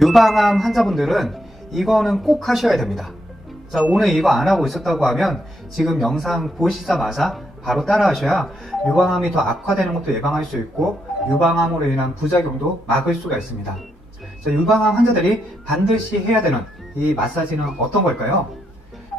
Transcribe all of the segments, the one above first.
유방암 환자분들은 이거는 꼭 하셔야 됩니다. 자, 오늘 이거 안 하고 있었다고 하면 지금 영상 보시자마자 바로 따라 하셔야 유방암이 더 악화되는 것도 예방할 수 있고 유방암으로 인한 부작용도 막을 수가 있습니다. 자, 유방암 환자들이 반드시 해야 되는 이 마사지는 어떤 걸까요?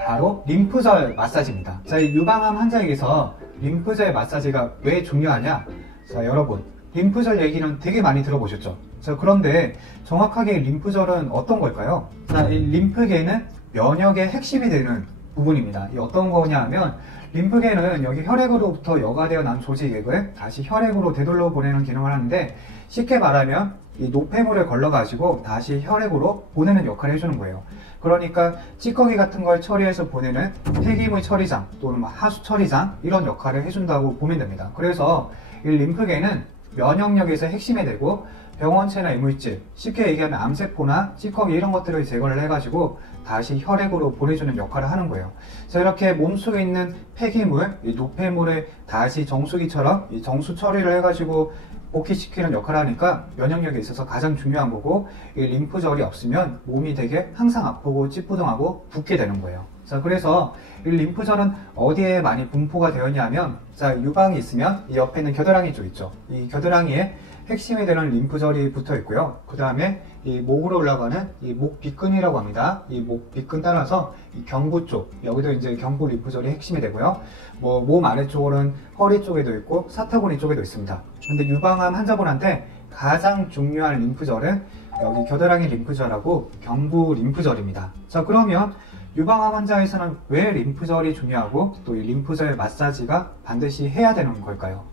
바로 림프절 마사지입니다. 자, 이 유방암 환자에게서 림프절 마사지가 왜 중요하냐? 자, 여러분, 림프절 얘기는 되게 많이 들어보셨죠? 자, 그런데 정확하게 림프절은 어떤 걸까요? 자, 이 림프계는 면역의 핵심이 되는 부분입니다. 이 어떤 거냐 하면 림프계는 여기 혈액으로부터 여과되어 난 조직액을 다시 혈액으로 되돌려 보내는 기능을 하는데, 쉽게 말하면 이 노폐물을 걸러 가지고 다시 혈액으로 보내는 역할을 해주는 거예요. 그러니까 찌꺼기 같은 걸 처리해서 보내는 폐기물 처리장 또는 하수 처리장, 이런 역할을 해준다고 보면 됩니다. 그래서 이 림프계는 면역력에서 핵심이 되고 병원체나 이물질, 쉽게 얘기하면 암세포나 찌꺼기 이런 것들을 제거를 해가지고 다시 혈액으로 보내주는 역할을 하는 거예요. 그래서 이렇게 몸속에 있는 폐기물, 이 노폐물을 다시 정수기처럼 이 정수 처리를 해가지고 복귀시키는 역할을 하니까 면역력에 있어서 가장 중요한 거고, 이 림프절이 없으면 몸이 되게 항상 아프고 찌뿌둥하고 붓게 되는 거예요. 자, 그래서 이 림프절은 어디에 많이 분포가 되었냐면, 자, 유방이 있으면 이 옆에 있는 겨드랑이 쪽 있죠. 이 겨드랑이에 핵심이 되는 림프절이 붙어 있고요. 그 다음에 이 목으로 올라가는 이 목 빗근이라고 합니다. 이 목 빗근 따라서 이 경부 쪽, 여기도 이제 경부 림프절이 핵심이 되고요. 뭐 몸 아래쪽으로는 허리 쪽에도 있고 사타구니 쪽에도 있습니다. 근데 유방암 환자분한테 가장 중요한 림프절은 여기 겨드랑이 림프절하고 경부 림프절입니다. 자, 그러면 유방암 환자에서는 왜 림프절이 중요하고 또 이 림프절 마사지가 반드시 해야 되는 걸까요?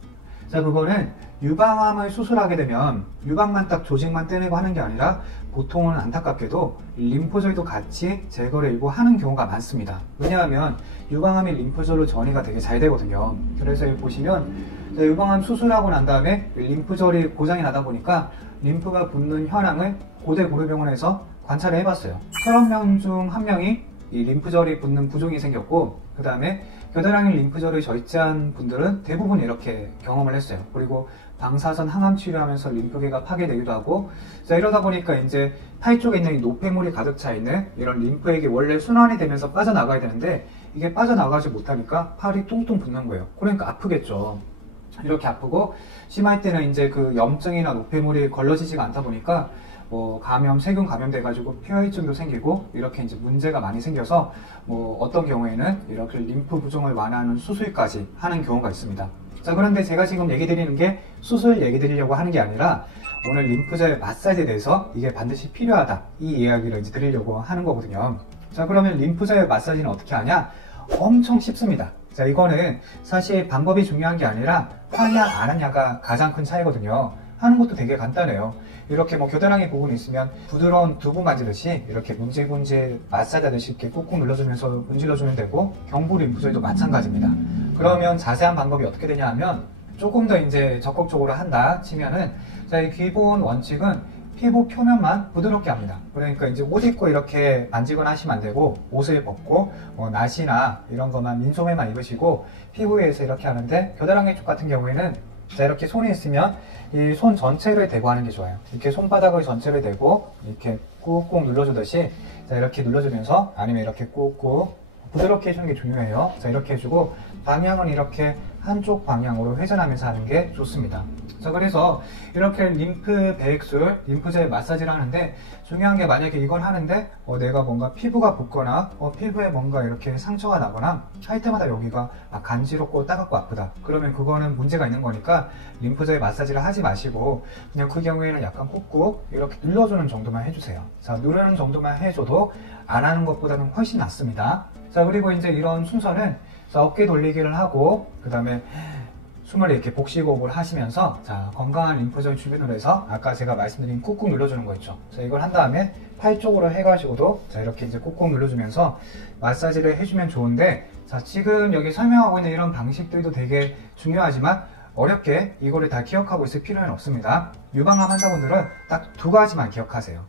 자, 그거는 유방암을 수술하게 되면 유방만 딱 조직만 떼내고 하는 게 아니라 보통은 안타깝게도 림프절도 같이 제거를 일부 하는 경우가 많습니다. 왜냐하면 유방암이 림프절로 전이가 되게 잘 되거든요. 그래서 여기 보시면 유방암 수술하고 난 다음에 림프절이 고장이 나다 보니까 림프가 붙는 현황을 고대고려병원에서 관찰을 해봤어요. 30명 중 1명이 이 림프절이 붙는 부종이 생겼고, 그 다음에 겨드랑이 림프절을 절제한 분들은 대부분 이렇게 경험을 했어요. 그리고 방사선 항암 치료하면서 림프계가 파괴되기도 하고, 자, 이러다 보니까 이제 팔 쪽에 있는 이 노폐물이 가득 차 있는 이런 림프액이 원래 순환이 되면서 빠져나가야 되는데 이게 빠져나가지 못하니까 팔이 뚱뚱 붓는 거예요. 그러니까 아프겠죠. 이렇게 아프고, 심할 때는 이제 그 염증이나 노폐물이 걸러지지가 않다 보니까 뭐 감염, 세균 감염돼가지고 폐혈증도 생기고 이렇게 이제 문제가 많이 생겨서 뭐 어떤 경우에는 이렇게 림프 부종을 완화하는 수술까지 하는 경우가 있습니다. 자, 그런데 제가 지금 얘기 드리는 게 수술 얘기 드리려고 하는 게 아니라 오늘 림프절 마사지에 대해서 이게 반드시 필요하다, 이 이야기를 이제 드리려고 하는 거거든요. 자, 그러면 림프절 마사지는 어떻게 하냐? 엄청 쉽습니다. 자, 이거는 사실 방법이 중요한 게 아니라 하냐 안 하냐가 가장 큰 차이거든요. 하는 것도 되게 간단해요. 이렇게 뭐 겨드랑이 부분이 있으면 부드러운 두부 만지듯이 이렇게 문질문질 마사지 하듯이 이렇게 꾹꾹 눌러주면서 문질러주면 되고, 경부 림프절도 마찬가지입니다. 그러면 자세한 방법이 어떻게 되냐 하면, 조금 더 이제 적극적으로 한다 치면은, 자, 이 기본 원칙은 피부 표면만 부드럽게 합니다. 그러니까 이제 옷 입고 이렇게 만지거나 하시면 안 되고, 옷을 벗고 나시나 이런 것만 민소매만 입으시고 피부에서 이렇게 하는데, 겨드랑이 쪽 같은 경우에는 자, 이렇게 손이 있으면 이 손 전체를 대고 하는 게 좋아요. 이렇게 손바닥을 전체를 대고 이렇게 꾹꾹 눌러주듯이, 자, 이렇게 눌러주면서, 아니면 이렇게 꾹꾹 부드럽게 해주는 게 중요해요. 자, 이렇게 해주고 방향은 이렇게 한쪽 방향으로 회전하면서 하는 게 좋습니다. 자, 그래서 이렇게 림프 배액술, 림프절 마사지를 하는데, 중요한 게 만약에 이걸 하는데 내가 뭔가 피부가 붓거나 피부에 뭔가 이렇게 상처가 나거나 할 때마다 여기가 간지럽고 따갑고 아프다, 그러면 그거는 문제가 있는 거니까 림프절 마사지를 하지 마시고 그냥 그 경우에는 약간 꾹꾹 이렇게 눌러주는 정도만 해주세요. 자, 누르는 정도만 해줘도 안 하는 것보다는 훨씬 낫습니다. 자, 그리고 이제 이런 순서는, 자, 어깨 돌리기를 하고 그 다음에 숨을 이렇게 복식호흡을 하시면서, 자, 건강한 림프절 주변으로 해서 아까 제가 말씀드린 꾹꾹 눌러주는 거 있죠. 자, 이걸 한 다음에 팔 쪽으로 해가지고도, 자, 이렇게 이제 꾹꾹 눌러주면서 마사지를 해주면 좋은데, 자, 지금 여기 설명하고 있는 이런 방식들도 되게 중요하지만 어렵게 이거를 다 기억하고 있을 필요는 없습니다. 유방암 환자분들은 딱 두 가지만 기억하세요.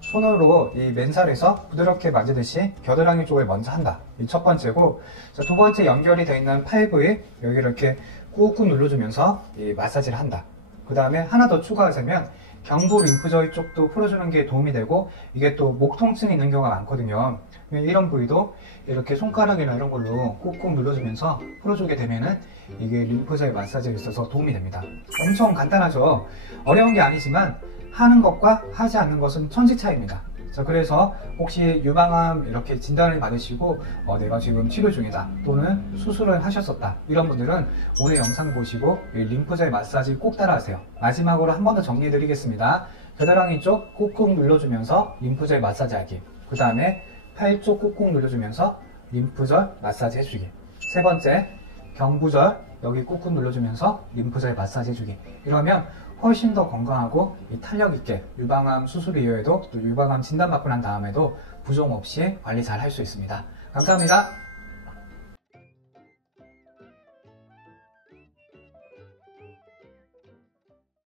손으로 이 맨살에서 부드럽게 만지듯이 겨드랑이 쪽을 먼저 한다, 이 첫 번째고, 자, 두 번째 연결이 되어 있는 팔 부위 여기 이렇게 꾹꾹 눌러주면서 이 마사지를 한다. 그 다음에 하나 더 추가하자면 경부 림프절 쪽도 풀어주는 게 도움이 되고, 이게 또 목 통증이 있는 경우가 많거든요. 이런 부위도 이렇게 손가락이나 이런 걸로 꾹꾹 눌러주면서 풀어주게 되면은 이게 림프절 마사지에 있어서 도움이 됩니다. 엄청 간단하죠. 어려운 게 아니지만 하는 것과 하지 않는 것은 천지 차이입니다. 자, 그래서 혹시 유방암 이렇게 진단을 받으시고 내가 지금 치료 중이다 또는 수술을 하셨었다 이런 분들은 오늘 영상 보시고 이 림프절 마사지 꼭 따라하세요. 마지막으로 한 번 더 정리해 드리겠습니다. 겨드랑이 쪽 꾹꾹 눌러주면서 림프절 마사지 하기, 그 다음에 팔 쪽 꾹꾹 눌러주면서 림프절 마사지 해주기, 세 번째 경부절 여기 꾹꾹 눌러주면서 림프절 마사지 해주기. 이러면 훨씬 더 건강하고 탄력 있게 유방암 수술 이후에도 또 유방암 진단받고 난 다음에도 부종 없이 관리 잘 할 수 있습니다. 감사합니다.